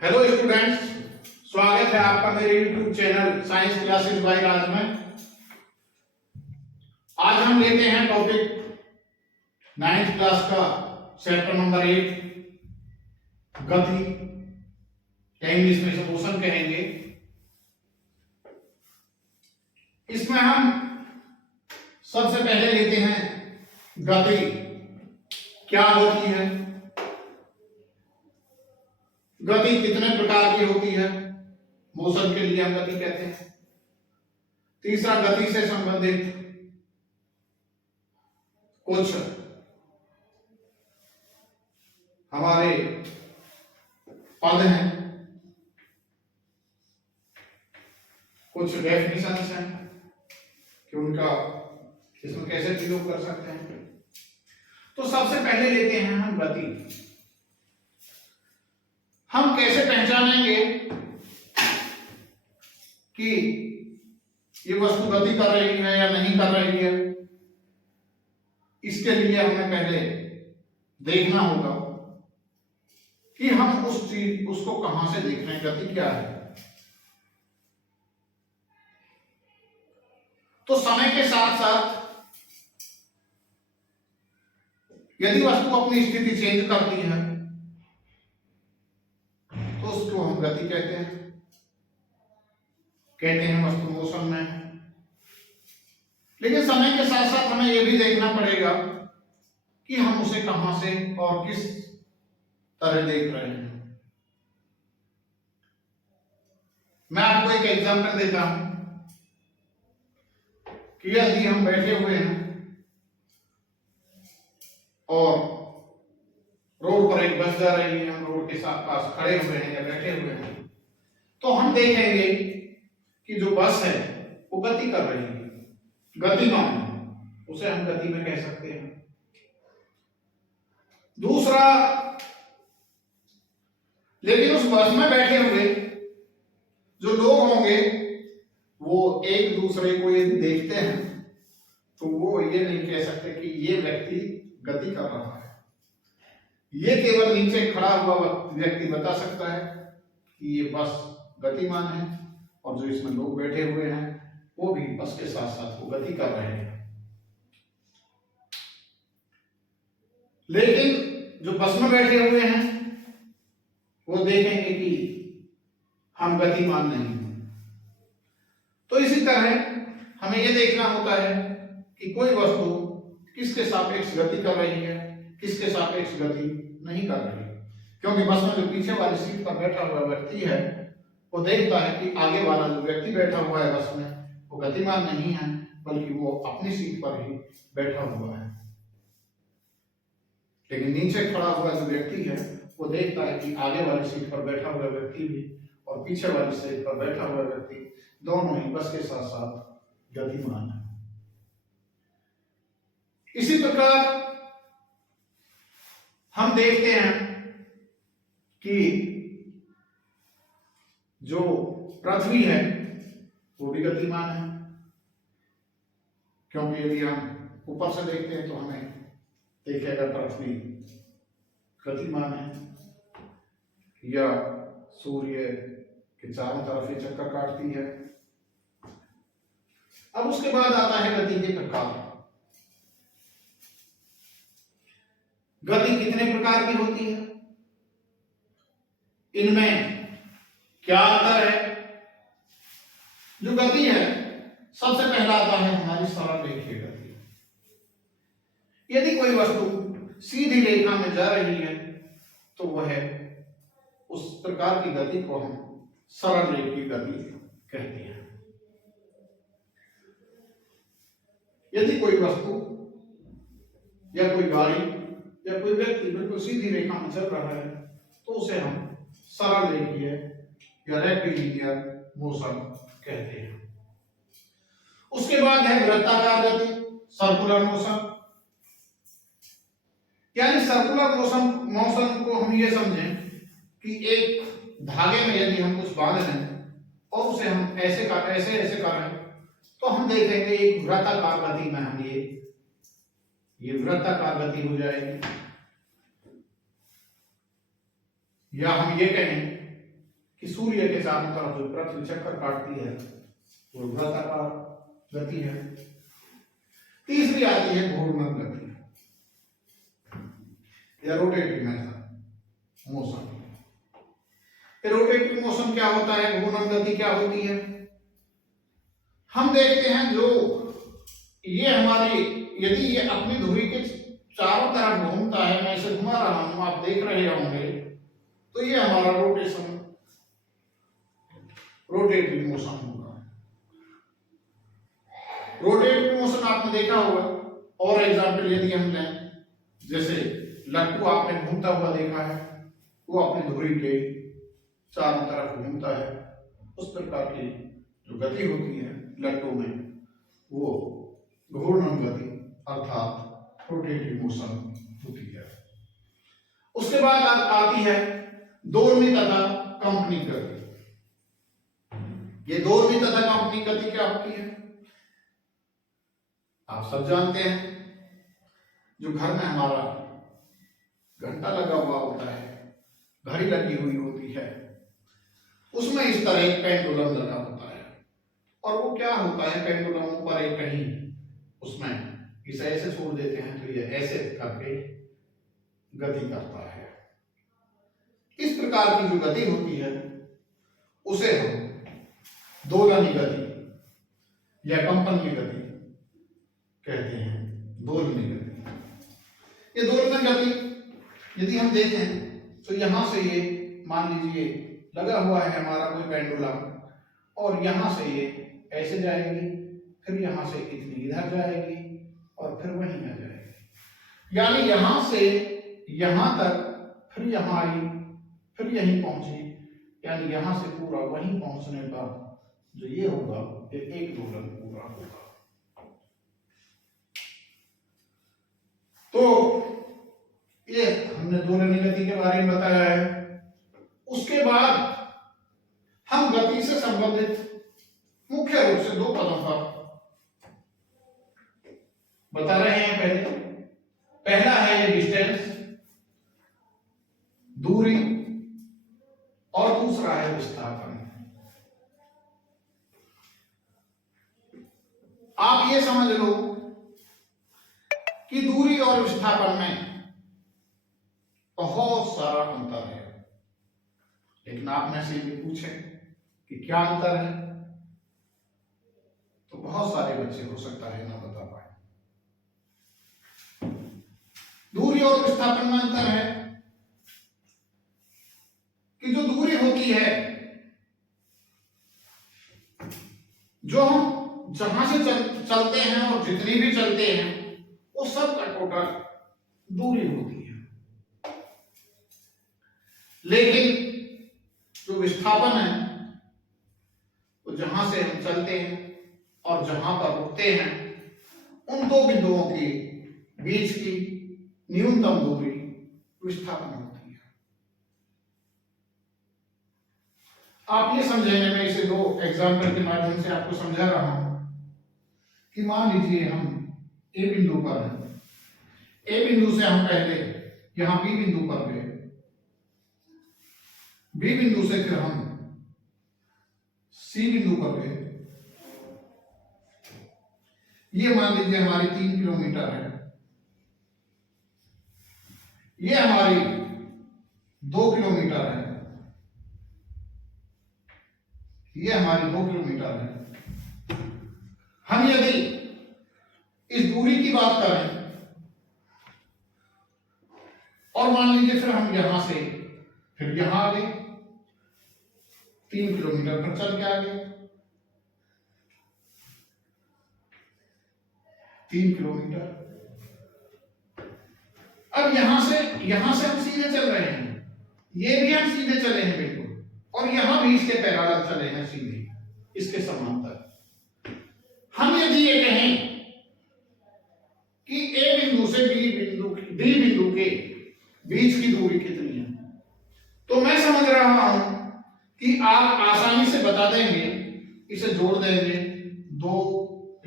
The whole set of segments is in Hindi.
हेलो स्टूडेंट्स, स्वागत है आपका मेरे YouTube channel science classes by Raj में। आज हम लेते हैं टॉपिक 9th क्लास का चैप्टर नंबर 8 गति, या इंग्लिश में इसे मोशन कहेंगे। इसमें हम सबसे पहले लेते हैं गति क्या होती है, गति कितने प्रकार की होती है, मोशन के लिए हम गति कहते हैं। तीसरा, गति से संबंधित कुछ हमारे पद हैं, कुछ डेफिनेशंस हैं कि उनका इसमें कैसे प्रयोग कर सकते हैं। तो सबसे पहले लेते हैं हम गति। हम कैसे पहचानेंगे कि ये वस्तु गति कर रही है या नहीं कर रही है? इसके लिए हमें पहले देखना होगा कि हम उसको कहां से देख रहे हैं, गति क्या है। तो समय के साथ साथ यदि वस्तु अपनी स्थिति चेंज करती है तो उसको हम गति कहते हैं वस्तु मोशन में। लेकिन समय के साथ साथ हमें यह भी देखना पड़ेगा कि हम उसे कहां से और किस तरह देख रहे हैं। मैं आपको एक एग्जांपल देता हूं कि यदि हम बैठे हुए हैं और रोड पर एक बस जा रही है, हम रोड के साथ पास खड़े हुए हैं या बैठे हुए हैं, तो हम देखेंगे कि जो बस है वो गति कर रही है, गतिमान है, उसे हम गति में कह सकते हैं। दूसरा, लेकिन उस बस में बैठे हुए जो लोग होंगे वो एक दूसरे को यदि देखते हैं तो वो ये नहीं कह सकते कि ये व्यक्ति गति कर रहा है। ये केवल नीचे खड़ा हुआ व्यक्ति बता सकता है कि ये बस गतिमान है, और जो इसमें लोग बैठे हुए हैं वो भी बस के साथ साथ वो गति कर रहे हैं। लेकिन जो बस में बैठे हुए हैं वो देखेंगे कि हम गतिमान नहीं हैं। तो इसी तरह हमें यह देखना होता है कि कोई वस्तु किसके सापेक्ष गति कर रही है, किसके सापेक्ष गति नहीं कर रही है। क्योंकि बस में जो पीछे वाली सीट पर बैठा हुआ व्यक्ति है वो देखता है कि आगे वाला जो व्यक्ति बैठा हुआ है बस में वो गतिमान नहीं है, बल्कि वो अपनी सीट पर ही बैठा हुआ है। लेकिन नीचे खड़ा हुआ जो व्यक्ति है वो देखता है कि आगे वाली सीट पर बैठा हुआ व्यक्ति भी और पीछे वाली सीट पर बैठा हुआ व्यक्ति दोनों ही बस के साथ साथ गतिमान है। इसी प्रकार हम देखते हैं कि जो पृथ्वी है वो भी गतिमान है, क्योंकि यदि हम ऊपर से देखते हैं तो हमें देखेगा पृथ्वी गतिमान है, या सूर्य के चारों तरफ ये चक्कर काटती है। अब उसके बाद आता है गति के प्रकार। गति कितने प्रकार की होती है, इनमें क्या अंतर है? जो गति है सबसे पहला आता है हमारी सरल रेखीय गति। यदि कोई वस्तु सीधी रेखा में जा रही है तो वह उस प्रकार की गति को हम सरल रेखीय गति कहते हैं। यदि कोई वस्तु या कोई गाड़ी या कोई व्यक्ति बिल्कुल सीधी रेखा में चल रहा है तो उसे हम सरल रेखीय या रेक्टिलिनियर मोशन कहते हैं। उसके बाद है वृत्ताकार गति, सर्कुलर मोशन। यानी सर्कुलर मोशन को हम ये समझें कि एक धागे में यदि हम कुछ बांध रहे हैं और उसे हम ऐसे कर रहे हैं तो हम देखेंगे एक वृत्ताकार गति में हम ये वृत्ताकार गति हो जाएगी। या हम ये कहें कि सूर्य के चारों तरफ जो पृथ्वी चक्कर काटती है वो वृत्ताकार गति है। तीसरी आती है घूर्णन गति या रोटेटिंग मोशन। रोटेटिंग मोशन क्या होता है, घूर्णन गति क्या होती है? हम देखते हैं जो ये हमारी, यदि ये अपनी धुरी के चारों तरफ घूमता है, मैं इसे घुमा रहा हूं, आप देख रहे होंगे, तो ये हमारा रोटेटिंग मोशन होगा। रोटेटिंग मोशन आपने देखा होगा। और एग्जाम्पल यदि हम लें, जैसे लट्टू आपने घूमता हुआ देखा है, वो अपनी धुरी के चारों तरफ घूमता है। उस प्रकार की जो गति होती है लट्टू में, वो घूर्णन गति अर्थात रोटेटिंग मोशन होती है। उसके बाद आती है दोलनी तथा कंपनी गति। ये दोलनी तथा कंपनी गति क्या होती है? आप सब जानते हैं, जो घर में हमारा घंटा लगा हुआ होता है, घड़ी लगी हुई होती है, उसमें इस तरह एक पेंडुलम लगा होता है। और वो क्या होता है, पेंडुलम ऊपर एक कहीं उसमें इसे ऐसे छोड़ देते हैं तो ये ऐसे करके गति करता है। इस प्रकार की जो गति होती है उसे हम दोलनी गति या कंपन की गति कहते हैं। दोलनी गति, ये दोलनी गति यदि हम देखें तो यहां से ये मान लीजिए लगा हुआ है हमारा कोई पेंडुलम, और यहां से ये ऐसे जाएगी, फिर यहां से इतनी इधर जाएगी और फिर वहीं आ जाएगी। यानी यहां से यहां तक, फिर यहां आई, फिर यहीं पहुंची, यानी यहां से पूरा वहीं पहुंचने पर जो ये होगा, ये एक दोलन पूरा होगा। तो ये हमने दोलनी गति के बारे में बताया है। उसके बाद हम गति से संबंधित मुख्य रूप से दो पदों पर बता रहे हैं। पहला है ये डिस्टेंस, दूरी, और दूसरा है विस्थापन। आप ये समझ लो कि दूरी और विस्थापन में बहुत सारा अंतर है। लेकिन आप में से भी पूछें कि क्या अंतर है, तो बहुत सारे बच्चे हो सकता है ना बता पाए। दूरी और विस्थापन में अंतर है कि जो दूरी होती है, जो हम जहां से चलते हैं और जितनी भी चलते हैं, वो सब का टोटल दूरी होती है। लेकिन जो विस्थापन है, तो जहां से हम चलते हैं और जहां पर रुकते हैं, उन दो बिंदुओं के बीच की न्यूनतम दूरी विस्थापन होती है। आप ये समझेंगे, मैं इसे दो एग्जाम्पल के माध्यम से आपको समझा रहा हूं कि मान लीजिए हम ए बिंदु पर हैं। ए बिंदु से हम पहले यहां बी बिंदु पर गए, बी बिंदु से फिर हम सी बिंदु पर गए। ये मान लीजिए हमारी 3 किलोमीटर है, ये हमारी 2 किलोमीटर है, ये हमारी 2 किलोमीटर है। हम यदि इस दूरी की बात करें और मान लीजिए फिर हम यहां से फिर यहां आ गए, 3 किलोमीटर पर चल के आ गए, 3 किलोमीटर। अब यहां से हम सीधे चल रहे हैं, ये भी हम सीधे चले हैं बिल्कुल, और यहां भी इसके पैरेलल चले हैं सीधे, इसके समांतर। हम यदि ये कहें कि ए बिंदु से डी बिंदु के बीच की दूरी कितनी है, तो मैं समझ रहा हूं कि आप आसानी से बता देंगे, इसे जोड़ देंगे, 2 +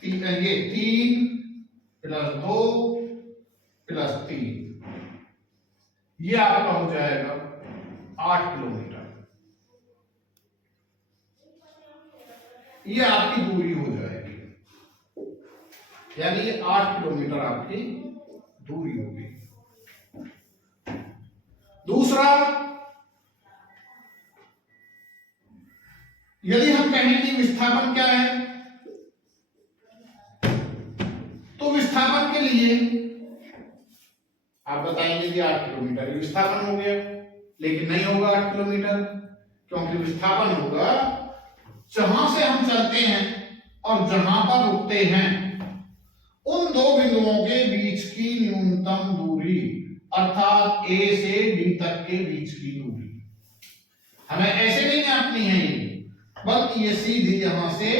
3, ये 3 + 2 + 3, ये आपका हो जाएगा 8 किलोमीटर। ये आपकी दूरी हो जाएगी, यानी ये 8 किलोमीटर आपकी दूरी होगी। दूसरा, यदि हम कहें कि विस्थापन क्या है, तो विस्थापन के लिए आप बताएंगे कि 8 किलोमीटर विस्थापन हो गया, लेकिन नहीं होगा 8 किलोमीटर, क्योंकि विस्थापन होगा जहां से हम चलते हैं और जहां पर रुकते हैं उन दो बिंदुओं के बीच की न्यूनतम दूरी, अर्थात A से B तक के बीच की दूरी। हमें ऐसे नहीं नापनी है ये, बल्कि ये सीधी यहां से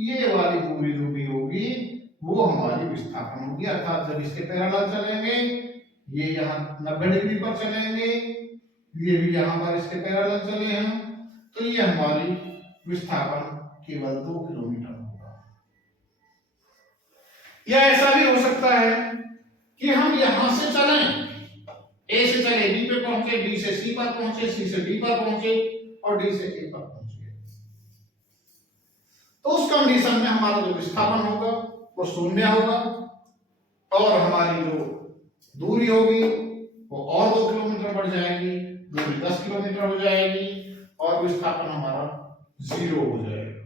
ये वाली दूरी जो भी होगी वो हमारी विस्थापन होगी। अर्थात जब इसके पैरेलल चलेंगे, ये यहाँ 90 डिग्री पर चलेंगे, ये भी यहाँ पर इसके पैरेलल चले हैं, तो ये हमारी विस्थापन केवल 2 किलोमीटर होगा। या ऐसा भी हो सकता है कि हम यहां से चलें, A से चले B पे पहुंचे, B से C पर पहुंचे, C से D पर पहुंचे और D से A पर पहुंचे, तो उस कंडीशन में हमारा जो विस्थापन होगा वो शून्य होगा और हमारी जो दूरी होगी वो और 2 किलोमीटर बढ़ जाएगी, दूरी 10 किलोमीटर हो जाएगी और विस्थापन हमारा 0 हो जाएगा।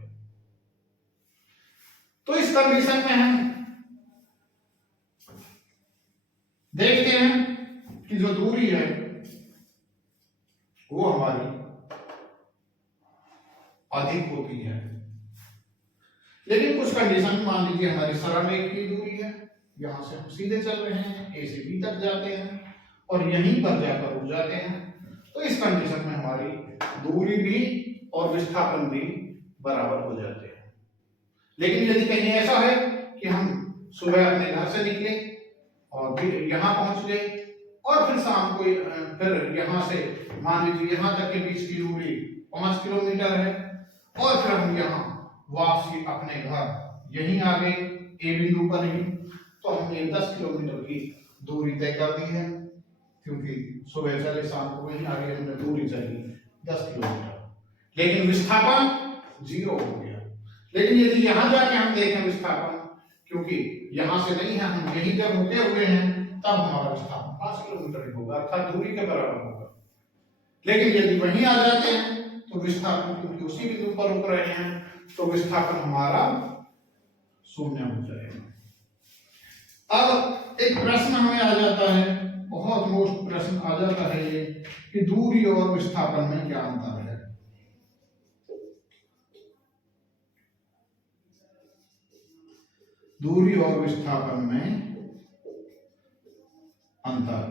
तो इस कंडीशन में हम देखते हैं कि जो दूरी है वो हमारी अधिक होती है, लेकिन कुछ कंडीशन, मान लीजिए हमारी सरल रेखा की दूरी है, यहां से हम सीधे चल रहे हैं, A से B तक जाते हैं और यहीं पर जाकर रुक जाते हैं, तो इस कंडीशन में हमारी दूरी भी और विस्थापन भी बराबर हो जाते हैं। लेकिन यदि कहीं ऐसा है कि हम सुबह अपने घर से निकले और फिर यहाँ पहुंच गए और फिर शाम को फिर यहाँ से मान लीजिए यहाँ तक के बीच की दूरी 5 किलोमीटर है और फिर हम यहाँ वापसी अपने घर यहीं आ गए A बिंदु पर ही, तो हमने 10 किलोमीटर की दूरी तय कर दी है, क्योंकि सुबह चले शाम को वहीं आगे हमने दूरी चली 10 किलोमीटर, लेकिन विस्थापन 0 हो गया। लेकिन यदि यहां जाके हम देखें विस्थापन, क्योंकि यहां से नहीं है, हम यहीं जब रुके हुए हैं तब हमारा विस्थापन 5 किलोमीटर होगा, अर्थात दूरी के बराबर होगा। लेकिन यदि वहीं आ जाते हैं तो विस्थापन, क्योंकि उसी बिंदु पर रुक रहे हैं, तो विस्थापन हमारा 0 हो जाएगा। अब एक प्रश्न हमें आ जाता है, बहुत मोस्ट प्रश्न आ जाता है ये, कि दूरी और विस्थापन में क्या अंतर है। दूरी और विस्थापन में अंतर,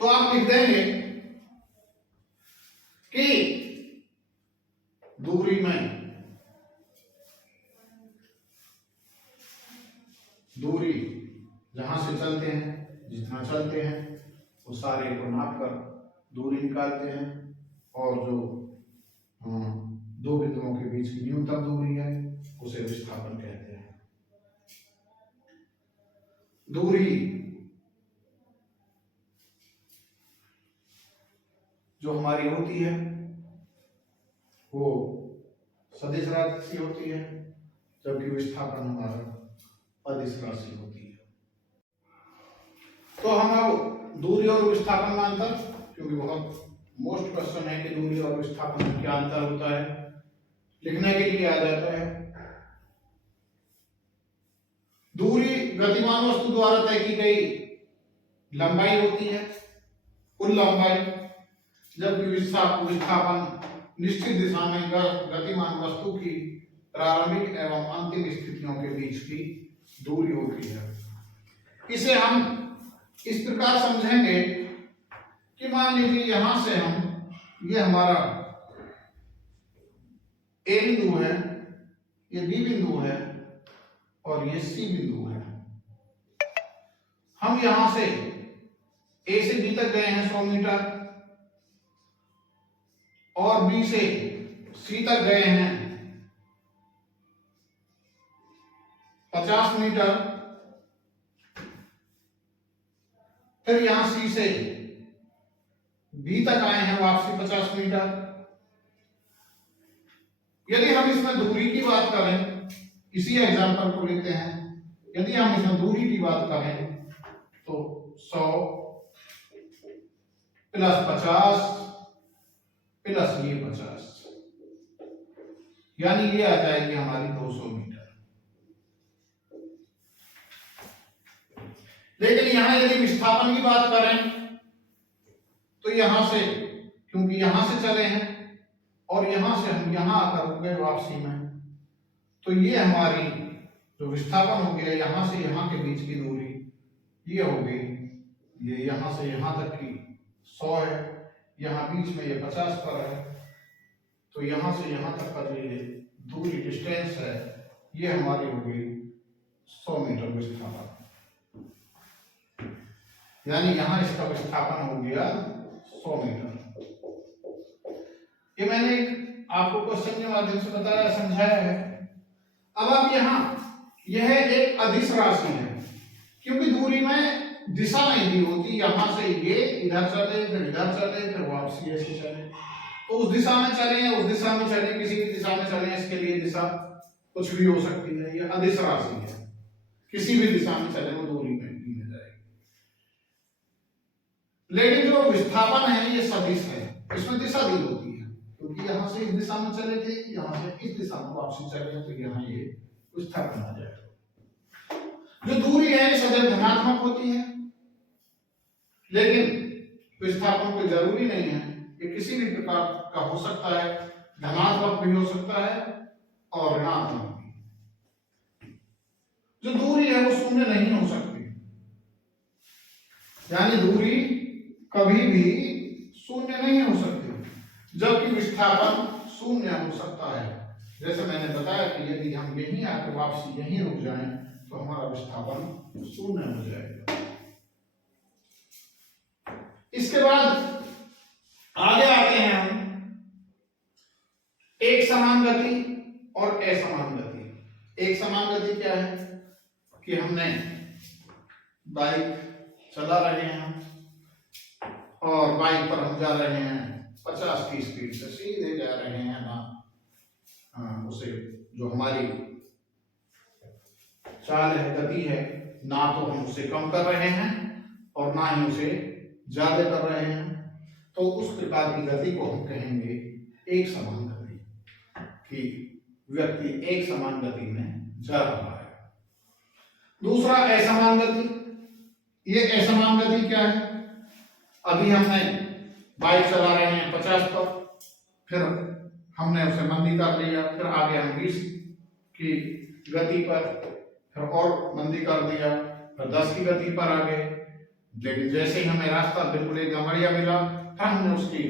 तो आप लिख देंगे कि दूरी में, दूरी जहां से चलते हैं, जितना चलते हैं वो सारे को नाप कर दूरी निकालते हैं और जो दो बिंदुओं के बीच की न्यूनतम दूरी है उसे विस्थापन कहते हैं। दूरी जो हमारी होती है वो सदिश राशि होती है, जबकि विस्थापन हमारा अदिश राशि होती है। तो हम अब दूरी और विस्थापन में अंतर, क्योंकि बहुत मोस्ट क्वेश्चन है कि दूरी और विस्थापन में क्या अंतर होता है, लिखने के लिए आ जाता है। दूरी गतिमान वस्तु द्वारा तय की गई लंबाई होती है, कुल लंबाई, जबकि विस्थापन निश्चित दिशा में गतिमान वस्तु की प्रारंभिक एवं अंतिम स्थितियों के बीच की दूरी होती है। इसे हम इस प्रकार समझेंगे कि मान लीजिए यहां से हम, ये हमारा A बिंदु है, ये B बिंदु है और ये C बिंदु है। हम यहां से A से B तक गए हैं 100 मीटर और B से C तक गए हैं 50 मीटर, फिर यहां C से B तक आए हैं वापसी 50 मीटर, यदि हम इसमें दूरी की बात करें, इसी एग्जांपल को लेते हैं, यदि हम इसमें दूरी की बात करें तो 100 प्लस 50 प्लस ये 50, यानी ये आ जाएगी हमारी 200 मीटर। लेकिन यहां यदि विस्थापन की बात करें तो यहां से, क्योंकि यहां से चले हैं और यहां से हम यहां आकर रुक गए वापसी में, तो ये हमारी जो विस्थापन हो गया यहां से यहां के बीच की दूरी ये हो गई, ये यहां से यहां तक की 100 है, यहां बीच में ये 50 पर है, तो यहां से यहां तक का जो ये दूरी डिस्टेंस है ये हमारी हो गई 100 मीटर विस्थापन, यानी यहां इसका विस्थापन हो गया 100 मीटर। ये मैंने आपको क्वेश्चन के माध्यम से बताया, समझाया है। अब आप यहां यह एक अदिश राशि है, क्योंकि दूरी में दिशा नहीं दी होती, यहां से ये इधर चले फिर इधर चले फिर वापसी ऐसे चले, तो उस दिशा में चले या उस दिशा में चले, किसी भी दिशा में चले, इसके लिए दिशा कुछ भी हो सकती है, ये अदिश राशि है, किसी भी दिशा में चले वो दूरी में दी जाएगी। लेकिन जो विस्थापन है ये सदिश है, इसमें दिशा दी होती है, क्योंकि यहां से इस दिशा में चले थे, यहां से इस दिशा में वापसी चले, तो यहां ये विस्थापन आ जाएगा। जो दूरी है सदैव धनात्मक होती है, लेकिन विस्थापन कोई जरूरी नहीं है, ये किसी भी प्रकार का हो सकता है, धनात्मक भी हो सकता है और ऋणात्मक भी। जो दूरी है वो शून्य नहीं हो सकती, यानी दूरी कभी भी शून्य नहीं हो सकती, जबकि विस्थापन शून्य हो सकता है। जैसे मैंने बताया कि यदि हम यहीं आकर वापसी यहीं रुक जाएं तो हमारा विस्थापन शून्य हो जाएगा। इसके बाद आगे आते हैं हम एक समान गति और असमान गति। एक समान गति क्या है कि हमने बाइक चला रहे हैं और बाइक पर हम जा रहे हैं 50 की स्पीड से, सीधे जा रहे हैं ना, उसे जो हमारी चाल है, गति है, ना तो हम उसे कम कर रहे हैं और ना ही उसे ज्यादा कर रहे हैं, तो उस प्रकार की गति को हम कहेंगे एक समान गति, कि व्यक्ति एक समान गति में जा रहा है। दूसरा असमान गति। ये असमान गति क्या है? अभी हमने बाइक चला रहे हैं 50 पर, फिर हमने उसे मंदी कर लिया, फिर आगे हम 20 की गति पर, फिर और मंदी कर दिया, फिर 10 की गति पर आ गए। लेकिन जैसे ही हमें रास्ता बिल्कुल एक गमड़िया मिला, फिर हमने उसकी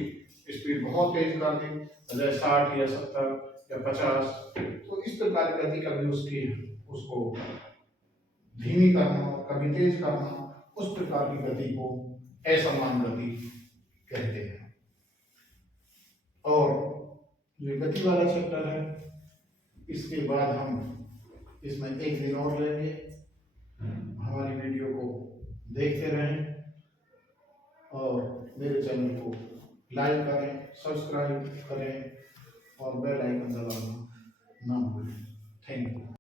स्पीड बहुत तेज कर दी, 60 या 70 या 50। तो इस प्रकार की गति कभी उसको धीमी करना, कभी तेज करना, उस प्रकार की गति को असमान गति कहते हैं। और जो गति वाला चैप्टर है, इसके बाद हम इसमें एक दिन और लेंगे। हमारी वीडियो को देखते रहें और मेरे चैनल को लाइक करें, सब्सक्राइब करें और बेल आइकन दबाना ना भूलें। Thank you.